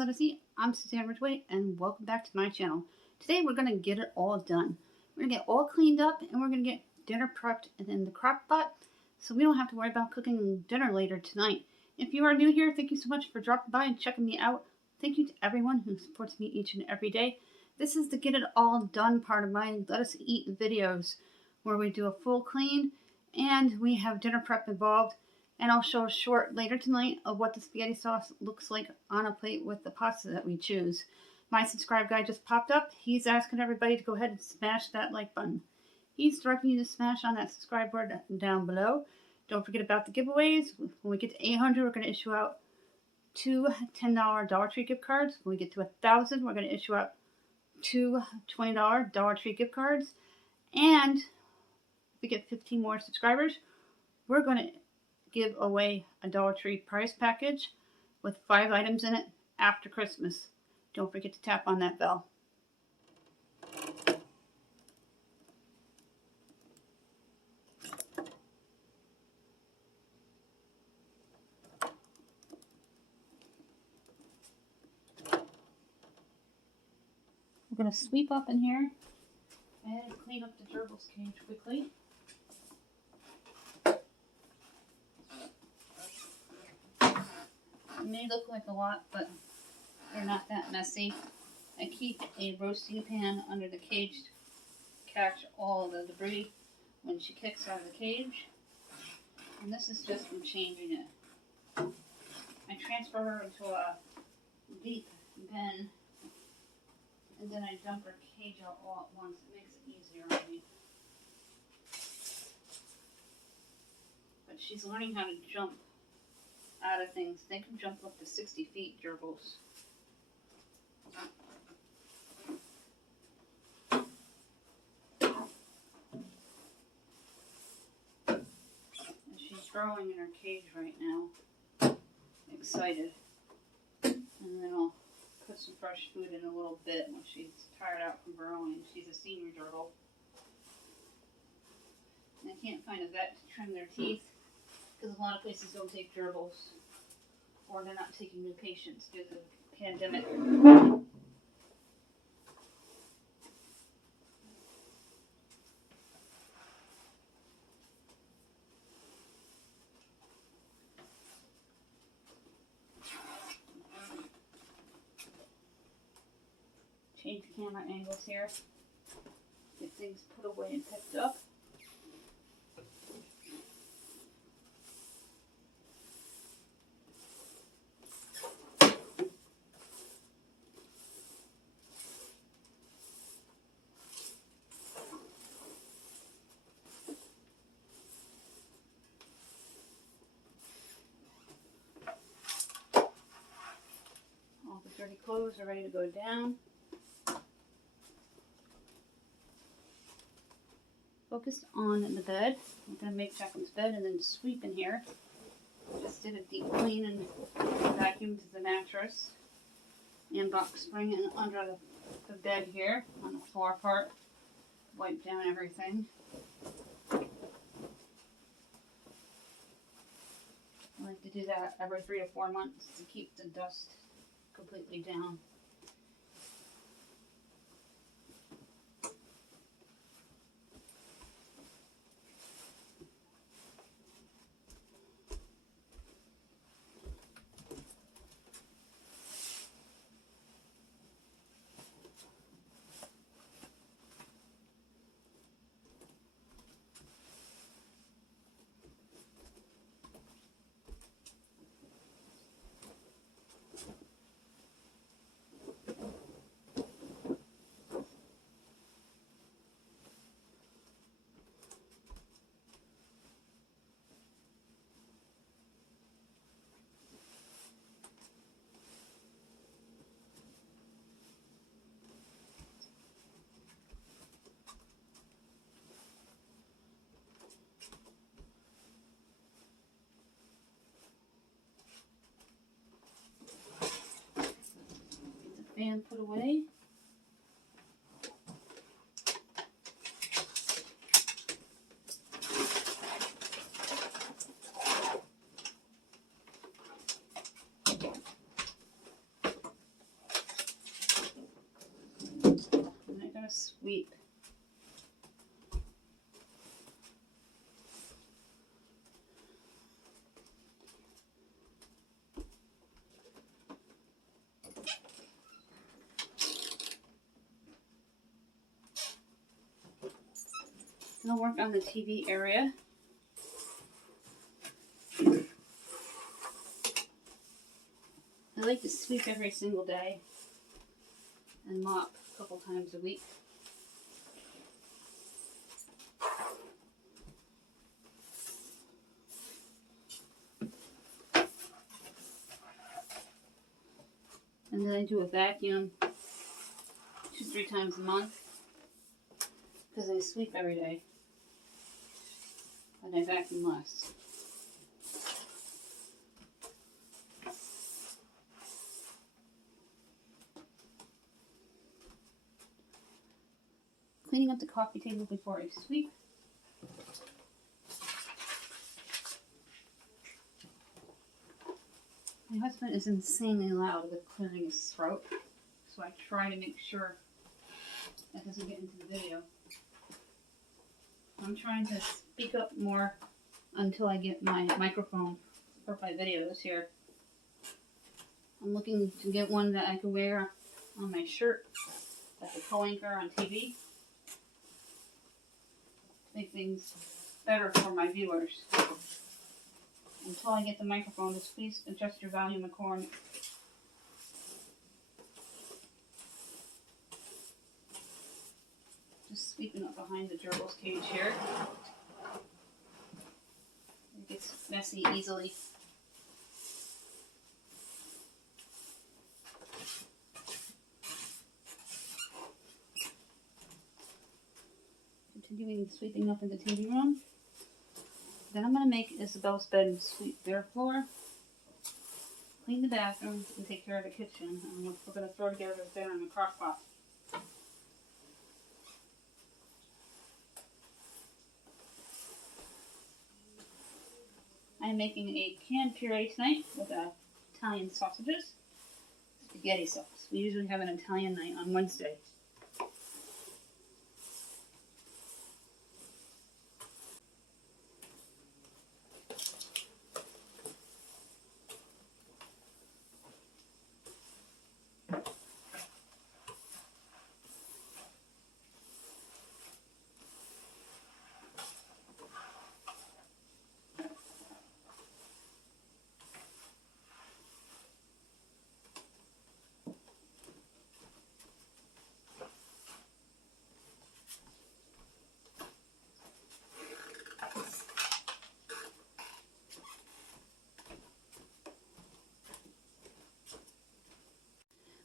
Let Us Eat. I'm Suzanne Ridgway, and welcome back to my channel. Today we're going to get it all done. We're going to get all cleaned up, and we're going to get dinner prepped and in the crock pot, so we don't have to worry about cooking dinner later tonight. If you are new here, thank you so much for dropping by and checking me out. Thank you to everyone who supports me each and every day. This is the get it all done part of my Let Us Eat videos, where we do a full clean, and we have dinner prep involved. And I'll show a short later tonight of what the spaghetti sauce looks like on a plate with the pasta that we choose. My subscribe guy just popped up. He's asking everybody to go ahead and smash that like button. He's directing you to smash on that subscribe button down below. Don't forget about the giveaways. When we get to 800, we're going to issue out 2 $10 Dollar Tree gift cards. When we get to 1,000, we're going to issue out 2 $20 Dollar Tree gift cards. And if we get 15 more subscribers, we're going to give away a Dollar Tree prize package with 5 items in it after Christmas. Don't forget to tap on that bell. We're going to sweep up in here and clean up the gerbil's cage quickly. It may look like a lot, but they're not that messy. I keep a roasting pan under the cage to catch all the debris when she kicks out of the cage. And this is just from changing it. I transfer her into a deep bin, and then I dump her cage out all at once. It makes it easier on me. But she's learning how to jump out of things. They can jump up to 60 feet, gerbils. And she's growing in her cage right now. Excited. And then I'll put some fresh food in a little bit when she's tired out from growing. She's a senior gerbil. And I can't find a vet to trim their teeth, because a lot of places don't take gerbils, or they're not taking new patients due to the pandemic. Change the camera angles here. Get things put away and picked up. All the dirty clothes are ready to go down. Focused on the bed. I'm going to make Jaclyn's bed and then sweep in here. Just did a deep clean and vacuumed the mattress and box spring and under the bed here on the floor part. Wipe down everything. I like to do that every 3 to 4 months to keep the dust completely down. sweep. And I'll work on the TV area. I like to sweep every single day and mop a couple times a week. And then I do a vacuum 2-3 times a month because I sweep every day, but I vacuum less. Cleaning up the coffee table before I sweep. My husband is insanely loud with clearing his throat, so I try to make sure that doesn't get into the video. I'm trying to speak up more until I get my microphone for my videos here. I'm looking to get one that I can wear on my shirt as a co-anchor on TV. Make things better for my viewers. Until I get the microphone, just please adjust your volume accordingly. Just sweeping up behind the gerbil's cage here. It gets messy easily. Continuing sweeping up in the TV room. Then I'm going to make Isabel's bed and sweep their floor, clean the bathroom, and take care of the kitchen. And we're going to throw together the dinner in the crock pot. I'm making a canned puree tonight with Italian sausages, spaghetti sauce. We usually have an Italian night on Wednesday.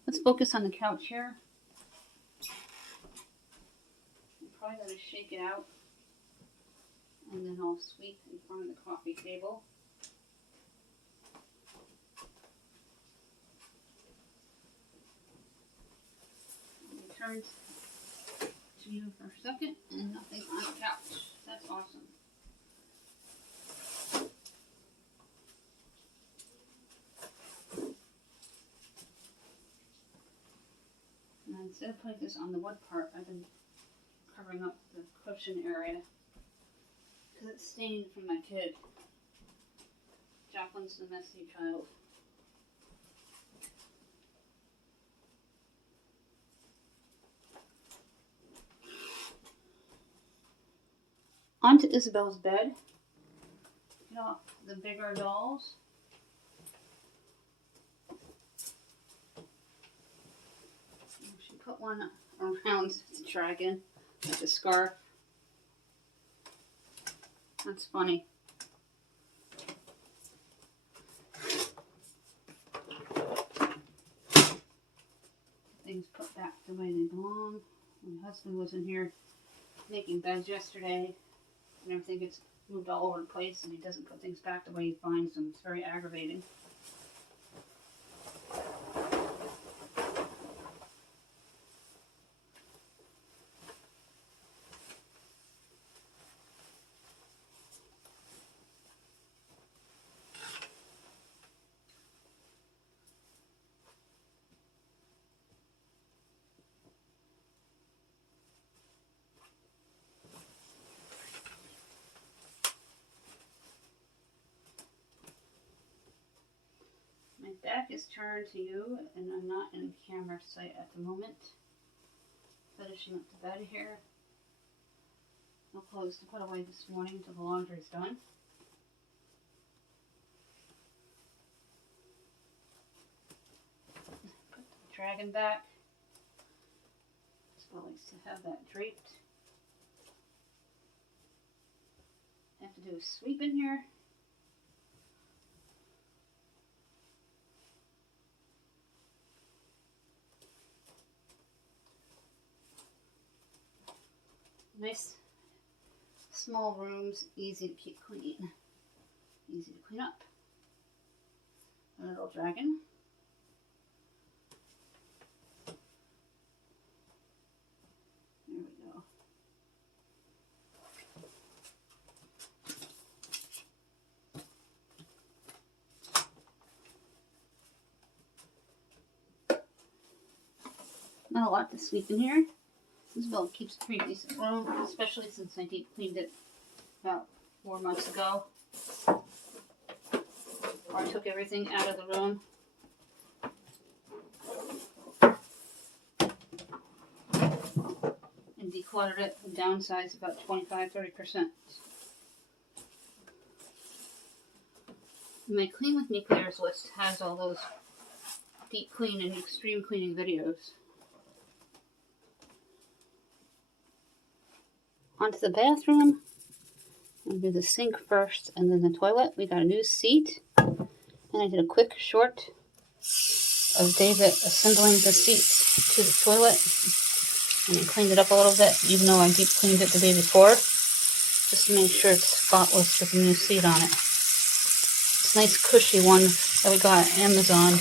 Let's focus on the couch here. I'm probably going to shake it out, and then I'll sweep in front of the coffee table. Return to you for a second, and nothing on the couch. That's awesome. And instead of putting this on the wood part, I've been covering up the cushion area because it's stained from my kid. Jaclyn's the messy child. Onto Isabel's bed. Get off the bigger dolls. She put one around the dragon with a scarf. That's funny. Things put back the way they belong. My husband was in here making beds yesterday, and everything gets moved all over the place, and he doesn't put things back the way he finds them. It's very aggravating. back is turned to you, and I'm not in camera sight at the moment. Finishing up the bed here. No clothes to put away this morning until the laundry's done. Put the dragon back. Still likes to have that draped. I have to do a sweep in here. Nice small rooms, easy to keep clean, easy to clean up. A little dragon. There we go. Not a lot to sweep in here. Isabel keeps a pretty decent room, especially since I deep cleaned it about 4 months ago. I took everything out of the room. And decluttered it and downsized about 25-30%. My Clean With Me Players list has all those deep clean and extreme cleaning videos. Onto the bathroom. I'll do the sink first and then the toilet. We got a new seat. And I did a quick short of David assembling the seat to the toilet. And I cleaned it up a little bit, even though I deep cleaned it the day before. Just to make sure it's spotless with the new seat on it. It's a nice cushy one that we got at Amazon.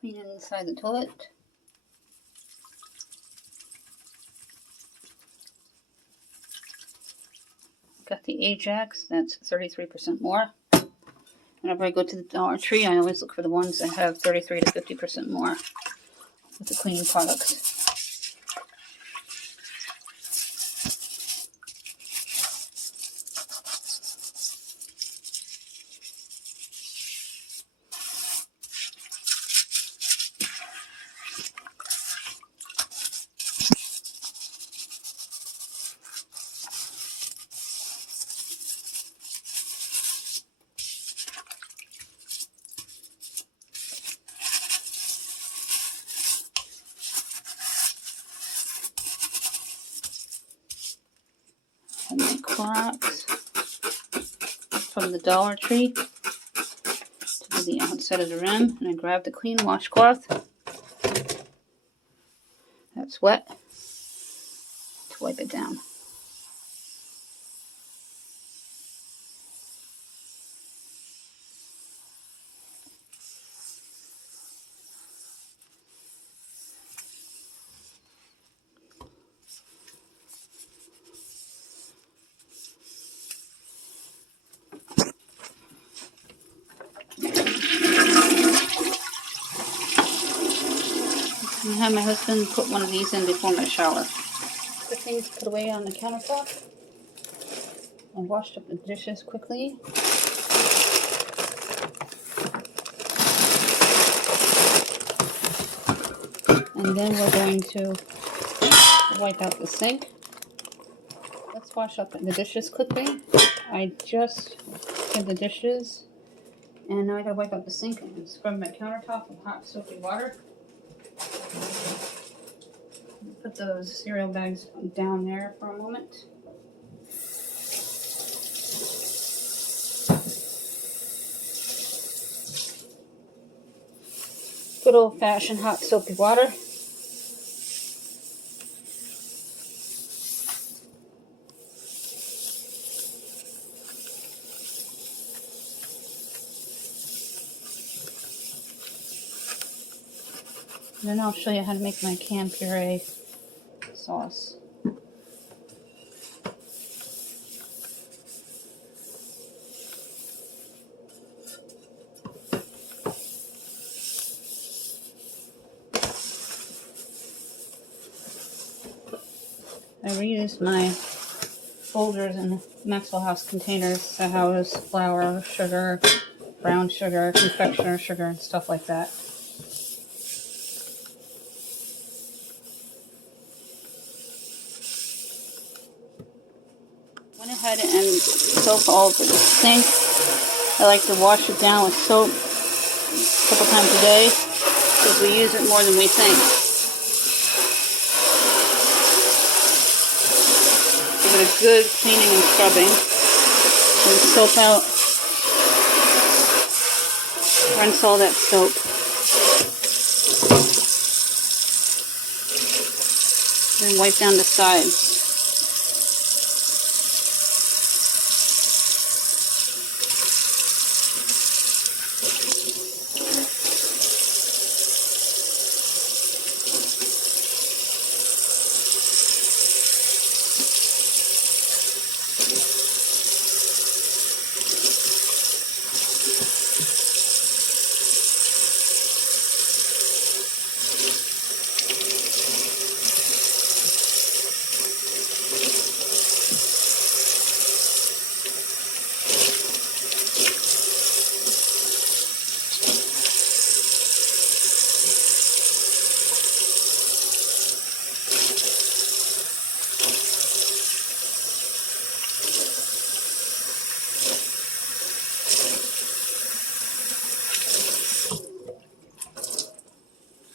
Clean it inside the toilet. Got the Ajax, that's 33% more. Whenever I go to the Dollar Tree, I always look for the ones that have 33 to 50% more with the cleaning products. And my Clorox from the Dollar Tree to do the outside of the rim. And I grabbed the clean washcloth that's wet to wipe it down. I had my husband put one of these in before my shower. The things put away on the countertop. I washed up the dishes quickly. And then we're going to wipe out the sink. Let's wash up the dishes quickly. I just did the dishes. And now I gotta wipe out the sink and scrub my countertop with hot soapy water. Put those cereal bags down there for a moment. good old-fashioned hot soapy water. And then I'll show you how to make my canned puree sauce. I reused my folders and Maxwell House containers to house flour, sugar, brown sugar, confectioner sugar, and stuff like that. Went ahead and soaked all over the sink. I like to wash it down with soap a couple times a day because we use it more than we think. Give it a good cleaning and scrubbing. And soap out. Rinse all that soap. Then wipe down the sides.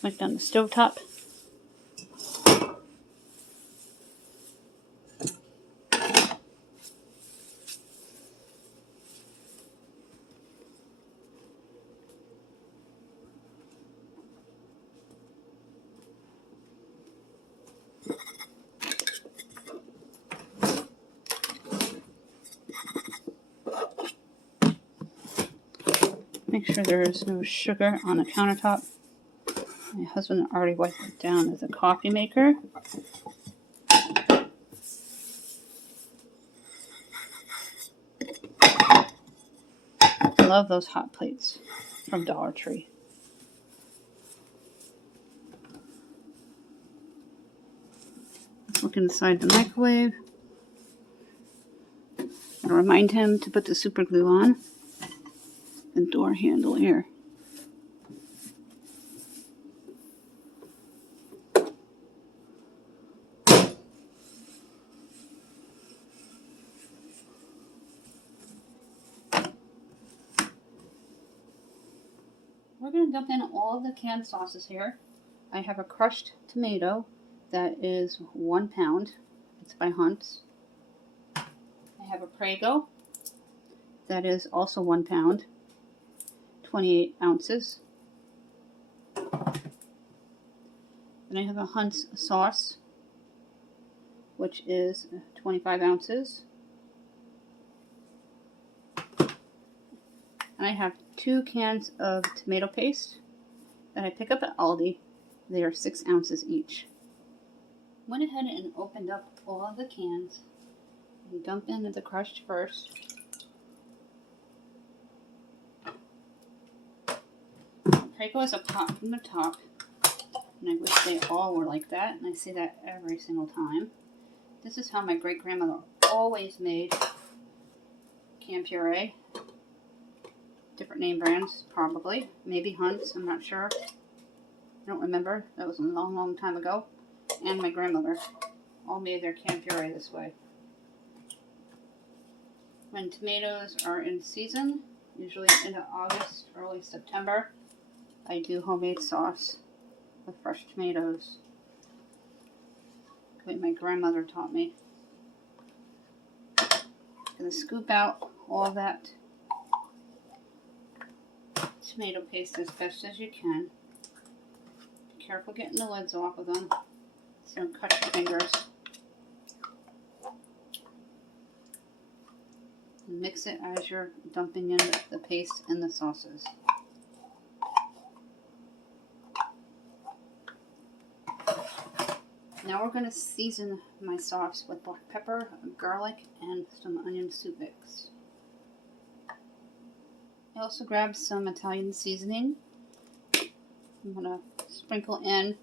Like on the stovetop. Make sure there is no sugar on the countertop. My husband already wiped it down as a coffee maker. I love those hot plates from Dollar Tree. Look inside the microwave. I'll remind him to put the super glue on the door handle here. We're going to dump in all of the canned sauces here. I have a crushed tomato that is 1 pound. It's by Hunt's. I have a Prego that is also 1 pound, 28 ounces. Then I have a Hunt's sauce, which is 25 ounces. And I have 2 cans of tomato paste that I pick up at Aldi. They are 6 ounces each. Went ahead and opened up all of the cans and dumped into the crushed first. Prego is a pop from the top, and I wish they all were like that, and I say that every single time. This is how my great-grandmother always made canned puree. Different name brands, probably. Maybe Hunt's, I'm not sure. I don't remember. That was a long, long time ago. And my grandmother all made their canned puree this way. When tomatoes are in season, usually into August, early September, I do homemade sauce with fresh tomatoes. Like my grandmother taught me. Gonna scoop out all that tomato paste as best as you can. careful getting the lids off of them, so don't cut your fingers. And mix it as you're dumping in the paste and the sauces. Now we're going to season my sauce with black pepper, garlic, and some onion soup mix. I also grabbed some Italian seasoning. I'm going to sprinkle in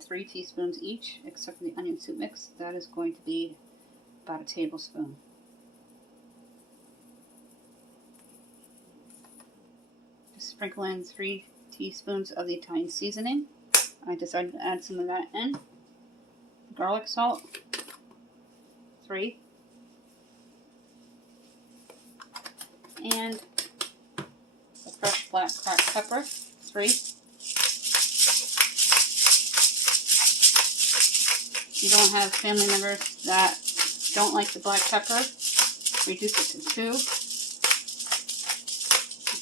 3 teaspoons each, except for the onion soup mix. That is going to be about a tablespoon. Just sprinkle in 3 teaspoons of the Italian seasoning. I decided to add some of that in. Garlic salt, 3. And the fresh black cracked pepper, 3. If you don't have family members that don't like the black pepper, reduce it to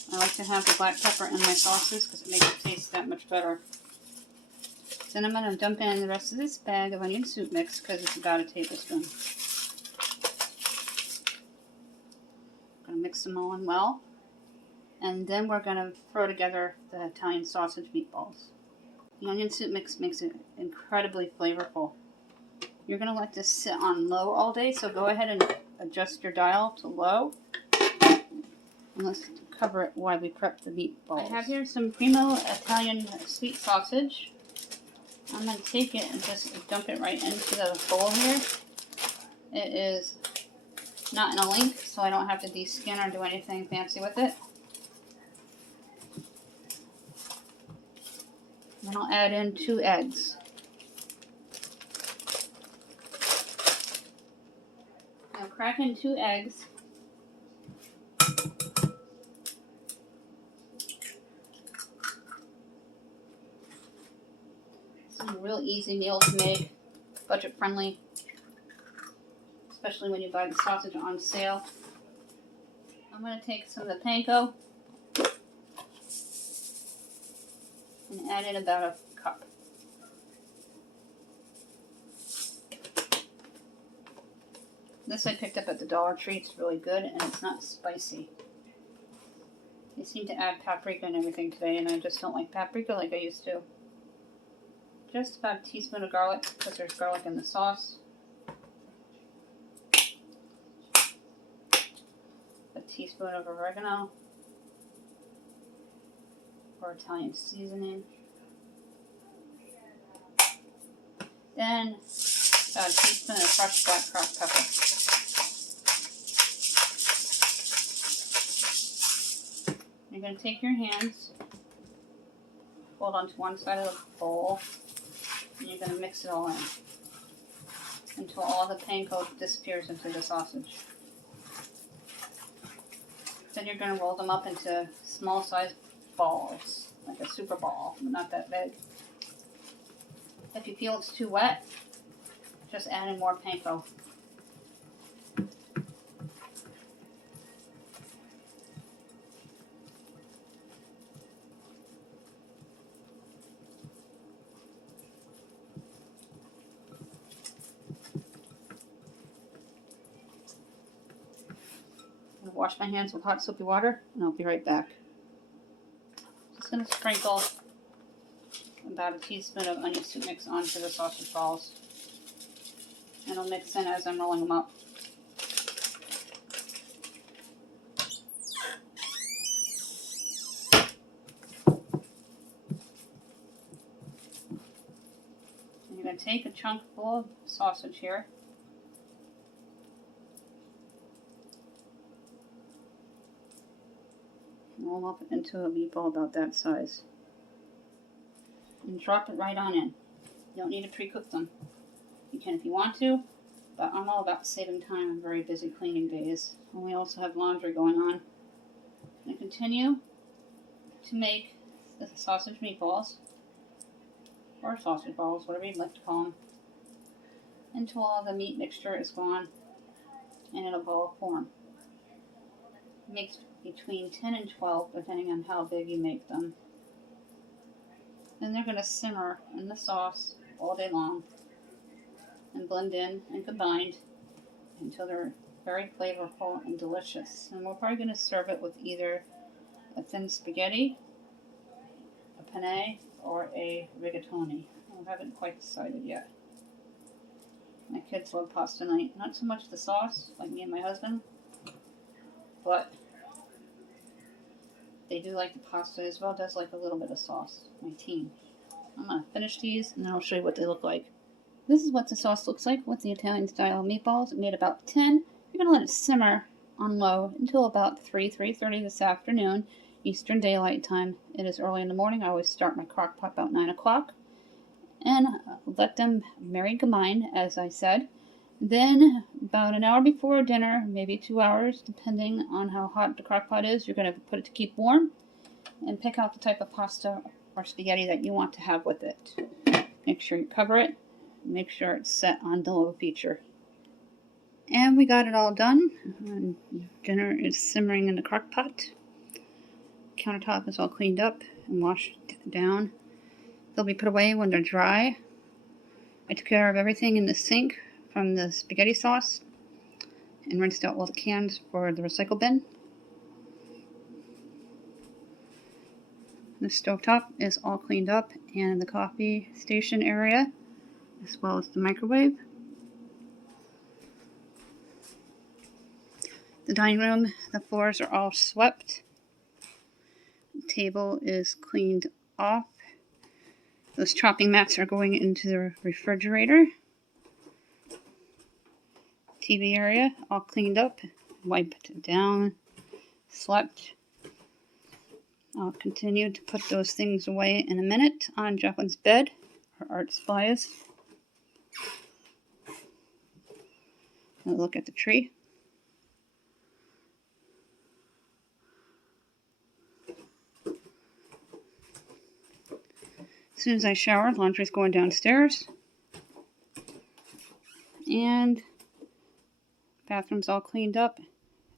2. I like to have the black pepper in my sauces because it makes it taste that much better. Then I'm going to dump in the rest of this bag of onion soup mix because it's about a tablespoon. I'm going to mix them all in well. And then we're going to throw together the Italian sausage meatballs. The onion soup mix makes it incredibly flavorful. You're going to let this sit on low all day, so go ahead and adjust your dial to low. And let's cover it while we prep the meatballs. I have here some primo Italian sweet sausage. I'm going to take it and just dump it right into the bowl here. It is not in a link, so I don't have to de-skin or do anything fancy with it. Then I'll add in 2 eggs. Now crack in 2 eggs. A real easy meal to make, budget friendly, especially when you buy the sausage on sale. I'm going to take some of the panko and add in about a cup. This I picked up at the Dollar Tree. It's really good and it's not spicy. They seem to add paprika and everything today, and I just don't like paprika like I used to. Just about a teaspoon of garlic, because there's garlic in the sauce. A teaspoon of oregano, or Italian seasoning. Then about a teaspoon of fresh black cracked pepper. You're going to take your hands, hold onto one side of the bowl, and you're going to mix it all in until all the panko disappears into the sausage. Then you're going to roll them up into small sized balls, like a super ball, but not that big. If you feel it's too wet, just add in more panko. Wash my hands with hot soapy water, and I'll be right back. Just going to sprinkle about a teaspoon of onion soup mix onto the sausage balls. And I'll mix in as I'm rolling them up. And you're going to take a chunk full of sausage here. Roll up into a meatball about that size. And drop it right on in. You don't need to pre-cook them. You can if you want to, but I'm all about saving time on very busy cleaning days. And we also have laundry going on. And continue to make the sausage meatballs, or sausage balls, whatever you'd like to call them, until all the meat mixture is gone and in a ball form. Makes between 10 and 12, depending on how big you make them. And they're going to simmer in the sauce all day long and blend in and combined until they're very flavorful and delicious. And we're probably going to serve it with either a thin spaghetti, a penne, or a rigatoni. I haven't quite decided yet. My kids love pasta night. Not so much the sauce, like me and my husband, but they do like the pasta as well. Does like a little bit of sauce. My team. I'm going to finish these and then I'll show you what they look like. This is what the sauce looks like with the Italian style meatballs. I made about 10. You're going to let it simmer on low until about 3:30 this afternoon, Eastern Daylight Time. It is early in the morning. I always start my crock pot about 9 o'clock. And let them marry combine, as I said. Then, about an hour before dinner, maybe 2 hours, depending on how hot the crock pot is, you're going to put it to keep warm. And pick out the type of pasta or spaghetti that you want to have with it. Make sure you cover it. Make sure it's set on the low feature. And we got it all done. And dinner is simmering in the crock pot. Countertop is all cleaned up and washed down. They'll be put away when they're dry. I took care of everything in the sink from the spaghetti sauce and rinsed out all the cans for the recycle bin. The stovetop is all cleaned up, and the coffee station area, as well as the microwave. The dining room, the floors are all swept. The table is cleaned off. Those chopping mats are going into the refrigerator. TV area, all cleaned up, wiped down, swept. I'll continue to put those things away in a minute on Jaclyn's bed, her art supplies. A look at the tree. As soon as I shower, laundry's going downstairs. And bathroom's all cleaned up.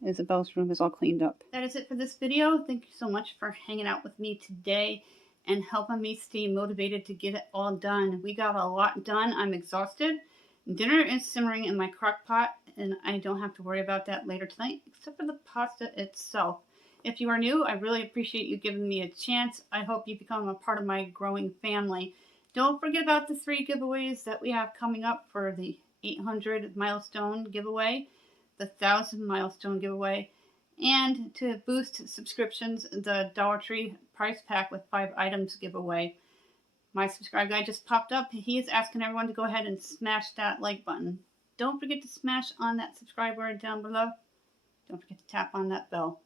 Isabel's room is all cleaned up. That is it for this video. Thank you so much for hanging out with me today and helping me stay motivated to get it all done. We got a lot done. I'm exhausted. Dinner is simmering in my crock pot, and I don't have to worry about that later tonight, except for the pasta itself. If you are new, I really appreciate you giving me a chance. I hope you become a part of my growing family. Don't forget about the 3 giveaways that we have coming up for the 800 milestone giveaway, the 1000 milestone giveaway, and to boost subscriptions, the Dollar Tree price pack with 5 items giveaway. My subscribe guy just popped up. He is asking everyone to go ahead and smash that like button. Don't forget to smash on that subscribe word down below. Don't forget to tap on that bell.